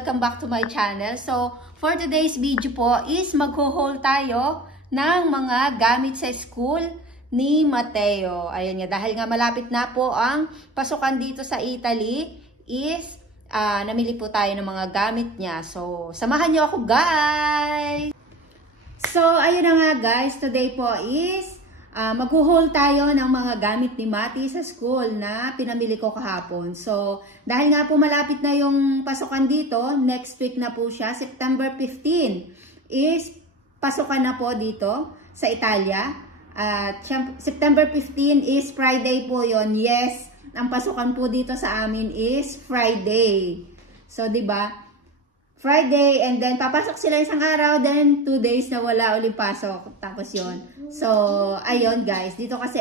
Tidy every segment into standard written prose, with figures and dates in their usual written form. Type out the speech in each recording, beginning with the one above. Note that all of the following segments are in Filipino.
Welcome back to my channel. So, for today's video po is magho-haul tayo ng mga gamit sa school ni Mateo. Ayun nga, dahil nga malapit na po ang pasukan dito sa Italy is namili po tayo ng mga gamit niya. So, samahan niyo ako guys! So, ayun na nga guys, today po is maghuhol tayo ng mga gamit ni Mati sa school na pinamili ko kahapon. So, dahil nga po malapit na yung pasukan dito, next week na po siya, September 15 is pasukan na po dito sa Italia. At September 15 is Friday po yon. Yes, ang pasukan po dito sa amin is Friday. So, 'di ba? Friday, and then papasok sila isang araw, then 2 days na wala ulit pasok. Tapos yon. So, ayun guys, dito kasi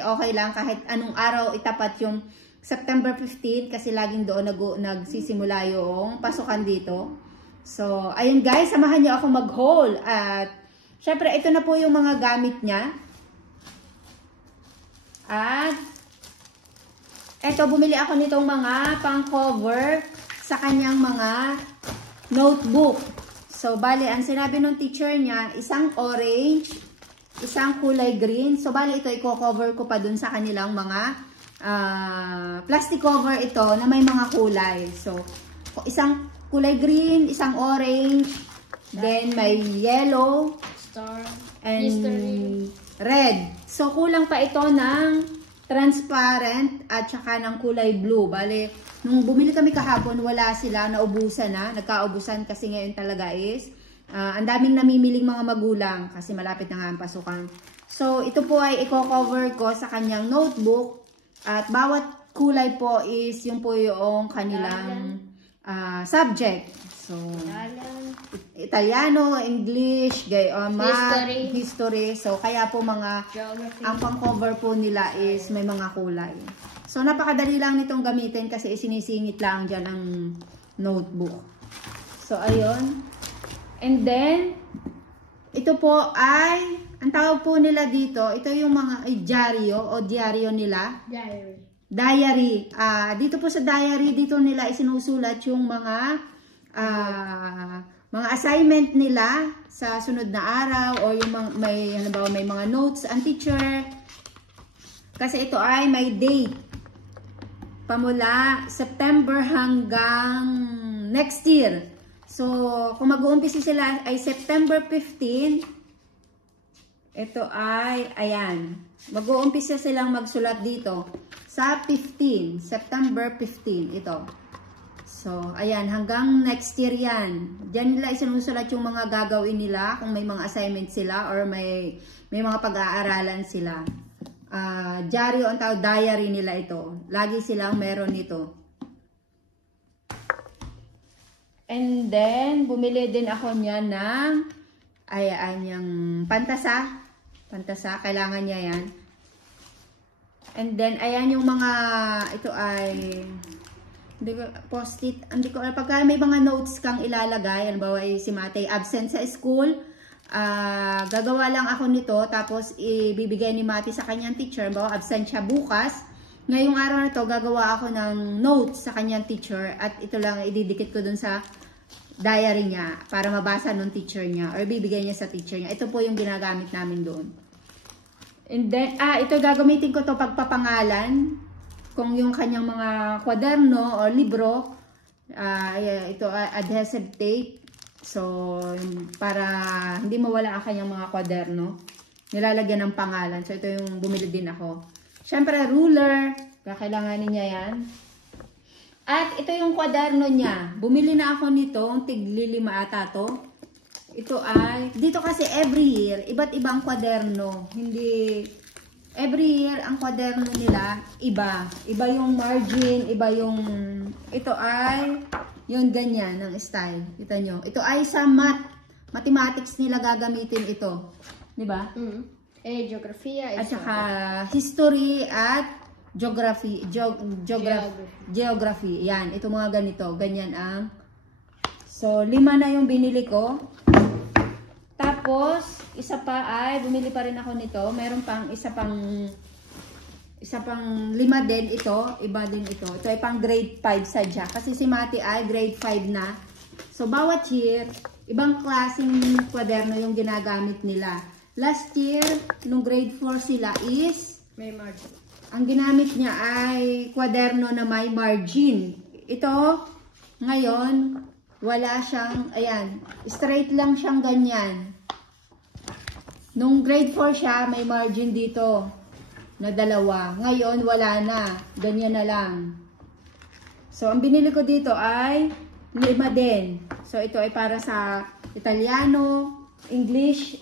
okay lang kahit anong araw itapat yung September 15 kasi laging doon nagsisimula yung pasukan dito. So, ayun guys, samahan niyo ako mag-haul. At syempre, ito na po yung mga gamit niya. At eto, bumili ako nitong mga pang-cover sa kanyang mga notebook. So, bali, ang sinabi ng teacher niya, isang orange, isang kulay green. So, bali, ito i-cover ko pa dun sa kanilang mga plastic cover ito na may mga kulay. So, isang kulay green, isang orange, then may yellow, star, and history, red. So, kulang pa ito ng transparent at saka ng kulay blue. Bale, nung bumili kami kahapon, wala sila, naubusan na, nagkaubusan kasi ngayon talaga is ang daming namimiling mga magulang kasi malapit na nga ang pasukan. So, ito po ay i-cover ko sa kanyang notebook at bawat kulay po is yung po yung kanilang subject. So, Italiano, English, math, history. So, kaya po mga, ang pang-cover po nila is may mga kulay. So, napakadali lang nitong gamitin kasi isinisingit lang dyan ang notebook. So, ayun. And then, ito po ay, ang tawag po nila dito, ito yung mga diaryo nila. Diary. Dito po sa diary, dito nila isinusulat yung mga assignment nila sa sunod na araw or yung may mga notes ang teacher. Kasi ito ay may date. Pamula September hanggang next year. So, kung mag-uumpisa sila ay September 15, ito ay, ayan, mag-uumpisa silang magsulat dito sa 15, September 15, ito. So, ayan, hanggang next year yan. Diyan nila isinusulat yung mga gagawin nila, kung may mga assignment sila or may mga pag-aaralan sila. Diaryo ang tawag, diary nila ito. Lagi silang meron nito. And then, bumili din ako niya ng, yung pantasa. Pantasa, kailangan niya yan. And then, ayan yung mga, ito ay, post-it, hindi ko, pagka may mga notes kang ilalagay, halimbawa si Matay absent sa school, gagawa lang ako nito, tapos ibibigay ni Mati sa kanyang teacher, halimbawa absent siya bukas, ngayong araw na to gagawa ako ng notes sa kanyang teacher, at ito lang ididikit ko dun sa diary niya, para mabasa ng teacher niya, or bibigay niya sa teacher niya. Ito po yung ginagamit namin doon. And then, ito gagamitin ko to pagpapangalan, kung yung kanyang mga kwaderno o libro, ito adhesive tape. So, para hindi mawala ang kanyang mga kwaderno, nilalagyan ng pangalan. So, ito yung bumili din ako. Syempre, ruler, kakailanganin niya yan. At ito yung kwaderno niya. Bumili na ako nito, tig-5 ata to. Ito ay, dito kasi every year, iba't ibang kwaderno. Hindi, every year, ang kwaderno nila, iba. Iba yung margin, iba yung, ito ay, yung ganyan, ng style. Kita nyo. Ito ay sa mathematics nila gagamitin ito. Diba? geography. At saka, history at geography. Yan. Ito mga ganito. Ganyan ang, so, 5 na yung binili ko. Tapos, isa pa ay, bumili pa rin ako nito. Meron pang isa pang 5 din ito. Iba din ito. Ito ay pang grade 5 sadya. Kasi si Mati ay grade 5 na. So, bawat year, ibang klaseng kwaderno yung ginagamit nila. Last year, nung grade 4 sila is, May margin. ang ginamit niya ay kwaderno na may margin. Ito, ngayon, wala siyang, ayan, straight lang siyang ganyan. Nung grade 4 siya, may margin dito na dalawa. Ngayon, wala na. Ganyan na lang. So, ang binili ko dito ay 5 din. So, ito ay para sa Italiano, English,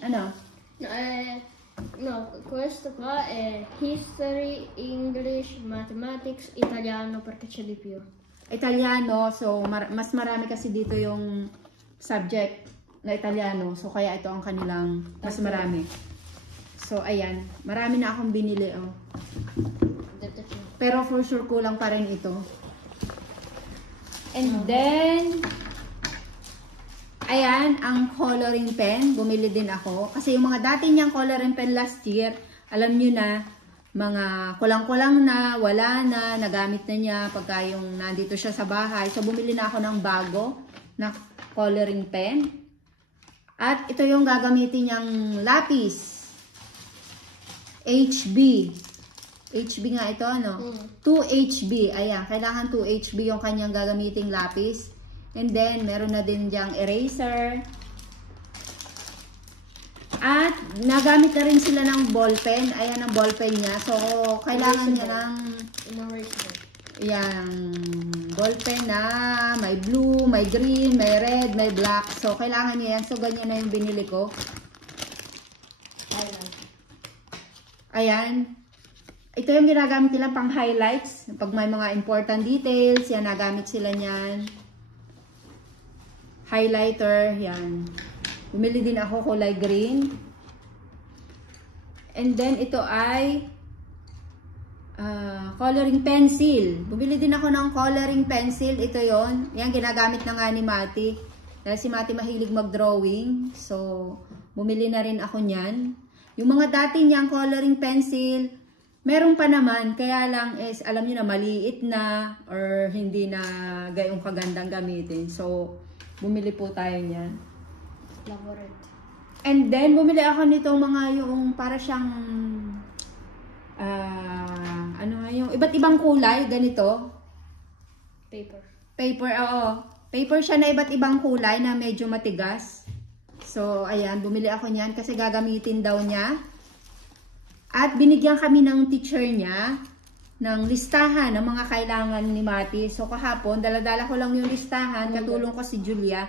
No, questo qua è History, English, Mathematics, Italiano perché c'è di più. Italiano, so mas marami kasi dito yung subject na Italiano. So, kaya ito ang kanilang mas marami. So, ayan. Marami na akong binili, oh. Dito c'è. Pero for sure kulang pa rin ito. And then, ayan, ang coloring pen. Bumili din ako. Kasi yung mga dati niyang coloring pen last year, alam nyo na, mga kulang-kulang na, wala na, nagamit na niya pagka yung nandito siya sa bahay. So, bumili na ako ng bago na coloring pen. At ito yung gagamitin niyang lapis. HB. HB nga ito, no? 2HB. Ayan, kailangan 2HB yung kanyang gagamiting lapis. And then, meron na din diyang eraser. At, nagamit na rin sila ng ballpen. Ayan ang ballpen niya. So, kailangan niya ng yan, ballpen na may blue, may green, may red, may black. So, kailangan niya yan. So, ganyan na yung binili ko. Ayan. Ito yung ginagamit nila pang highlights. Pag may mga important details, yan, nagamit sila niyan. Highlighter, yan. Bumili din ako kulay green. And then, ito ay coloring pencil. Bumili din ako ng coloring pencil. Ito yon. Yan, ginagamit na nga ni Mati. Dahil si Mati mahilig mag-drawing. So, bumili na rin ako niyan. Yung mga dati niyang coloring pencil, meron pa naman. Kaya lang is, alam niyo na, maliit na or hindi na gayong kagandang gamitin. So, bumili po tayo niyan. And then, bumili ako nitong mga yung para siyang yung iba't ibang kulay, ganito. Paper, oo. Paper siya na iba't ibang kulay na medyo matigas. So, ayan, bumili ako niyan kasi gagamitin daw niya. At binigyan kami ng teacher niya ng listahan ng mga kailangan ni Mati. So, kahapon, dala-dala ko lang yung listahan, katulong ko si Julia.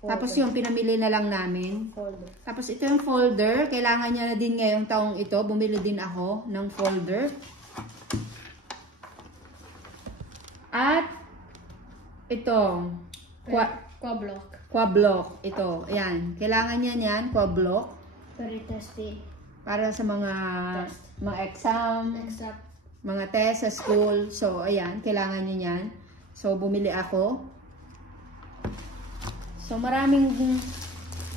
Tapos yung pinamili na lang namin. Tapos ito yung folder. Kailangan niya na din ngayong taong ito. Bumili din ako ng folder. At ito. Quablock. Ito. Ayan. Kailangan niya yan. Quablock. Para sa mga exam. Mga test sa school. So, ayan. Kailangan niya yan. So, bumili ako. So, maraming...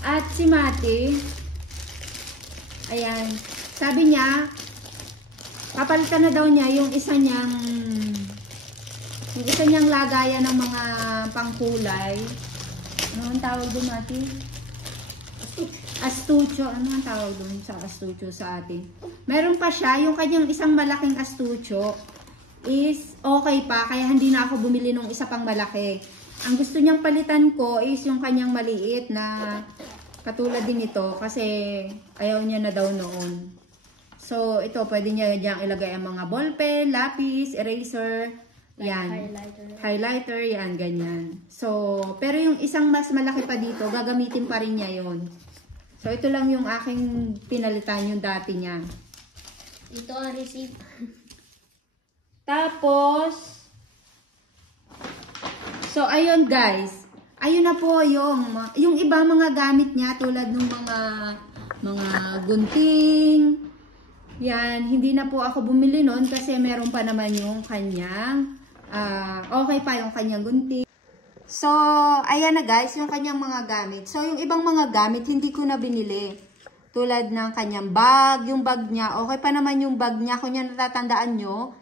At si Mati, ayan, sabi niya, papalitan na daw niya yung isa niyang lagayan ng mga pangkulay. Ano ang tawag doon, Mati? Astucho. Ano ang tawag doon sa astucho sa atin? Meron pa siya, yung kanyang isang malaking astucho is okay pa, kaya hindi na ako bumili ng isa pang malaki. Ang gusto niyang palitan ko is yung kanyang maliit na katulad din ito kasi ayaw niya na daw noon. So, ito pwede niya diyang ilagay ang mga ballpen, lapis, eraser, yan. Highlighter, yan, ganyan. So, pero yung isang mas malaki pa dito, gagamitin pa rin niya yon. So, ito lang yung aking pinalitan yung dati niya. Ito ang receipt. Tapos, so, ayun guys. Ayun na po yung iba mga gamit niya tulad ng mga gunting. Yan, hindi na po ako bumili nun kasi meron pa naman yung kanyang, okay pa yung kanyang gunting. So, ayan na guys, yung kanyang mga gamit. So, yung ibang mga gamit, hindi ko na binili. Tulad ng kanyang bag, yung bag niya, okay pa naman yung bag niya. Kung yan natatandaan nyo,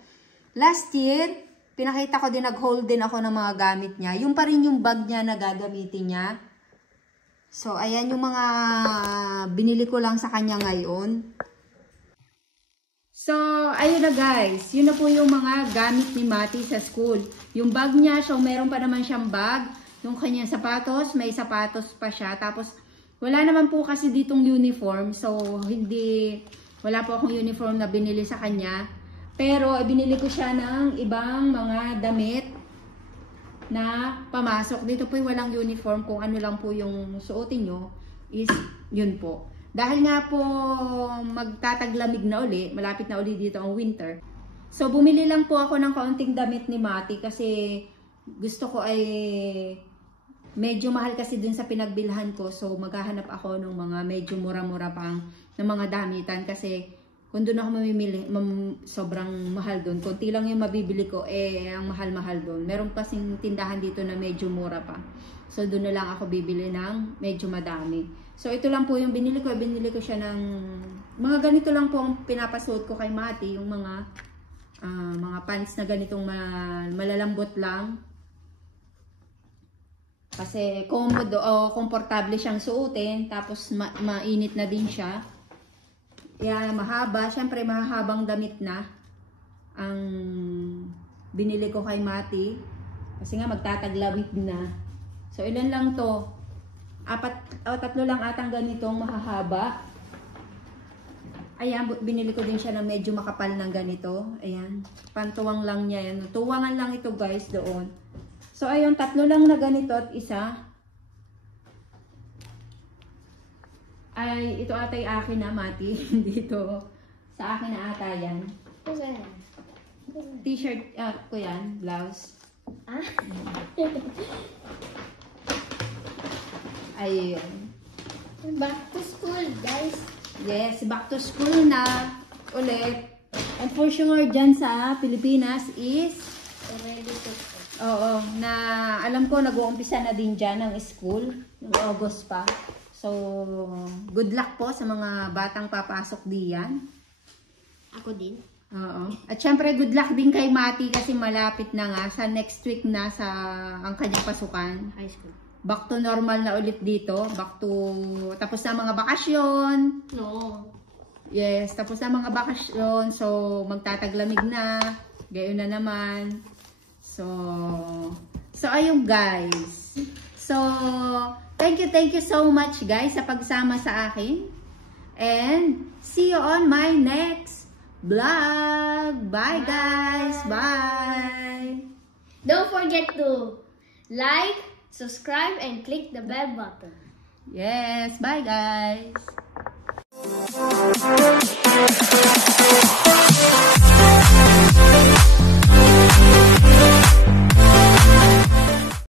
last year, pinakita ko din, nag-hold din ako ng mga gamit niya. Yung pa rin yung bag niya na gagamitin niya. So, ayan yung mga binili ko lang sa kanya ngayon. So, ayun na guys. Yun na po yung mga gamit ni Mati sa school. Yung bag niya, so meron pa naman siyang bag. Yung kanyang sapatos, may sapatos pa siya. Tapos, wala naman po kasi ditong uniform. So, wala po akong uniform na binili sa kanya. Pero, binili ko siya ng ibang mga damit na pamasok. Dito po walang uniform. Kung ano lang po yung suotin nyo, is yun po. Dahil nga po magtataglamig na uli, malapit na uli dito ang winter. So, bumili lang po ako ng kaunting damit ni Mati kasi gusto ko ay medyo mahal kasi dun sa pinagbilhan ko. So, maghahanap ako ng mga medyo mura-mura pang ng mga damitan kasi kung doon ako mamimili, sobrang mahal doon. Kunti lang yung mabibili ko, ang mahal-mahal doon. Meron kasing tindahan dito na medyo mura pa. So, doon na lang ako bibili ng medyo madami. So, ito lang po yung binili ko. Binili ko siya ng mga ganito lang po ang pinapasuot ko kay Mati. Yung mga pants na ganitong malalambot lang. Kasi komportable siyang suotin. Tapos, mainit na din siya. Kaya mahaba, syempre mahahabang damit na ang binili ko kay Mati. Kasi nga magtataglamig na. So ilan lang to? 3 lang atang ganitong mahahaba. Ayan, binili ko din siya ng medyo makapal ng ganito. Ayan, pantuwang lang niya yan. Tuwangan lang ito guys doon. So ayun, 3 lang na ganito at isa. Ay, ito ata yung akin na, Mati. Dito. Sa akin na ata yan. T-shirt ko yan. Blouse. Ayun. Back to school, guys. Yes, back to school na ulit. And for sure, dyan sa Pilipinas is Ready to go. oo, na alam ko nag-uumpisa na din dyan ang school. Ng August pa. So, good luck po sa mga batang papasok diyan. Ako din. Oo. At syempre, good luck din kay Mati kasi malapit na nga. Sa next week na ang kanyang pasukan. High school. Back to normal na ulit dito. Tapos na mga bakasyon. No. Yes, tapos na mga bakasyon. So, magtataglamig na. Gayon na naman. So ayun guys. So, thank you so much guys sa pagsama sa akin. And see you on my next vlog. Bye guys. Bye. Don't forget to like, subscribe, and click the bell button. Yes, bye guys.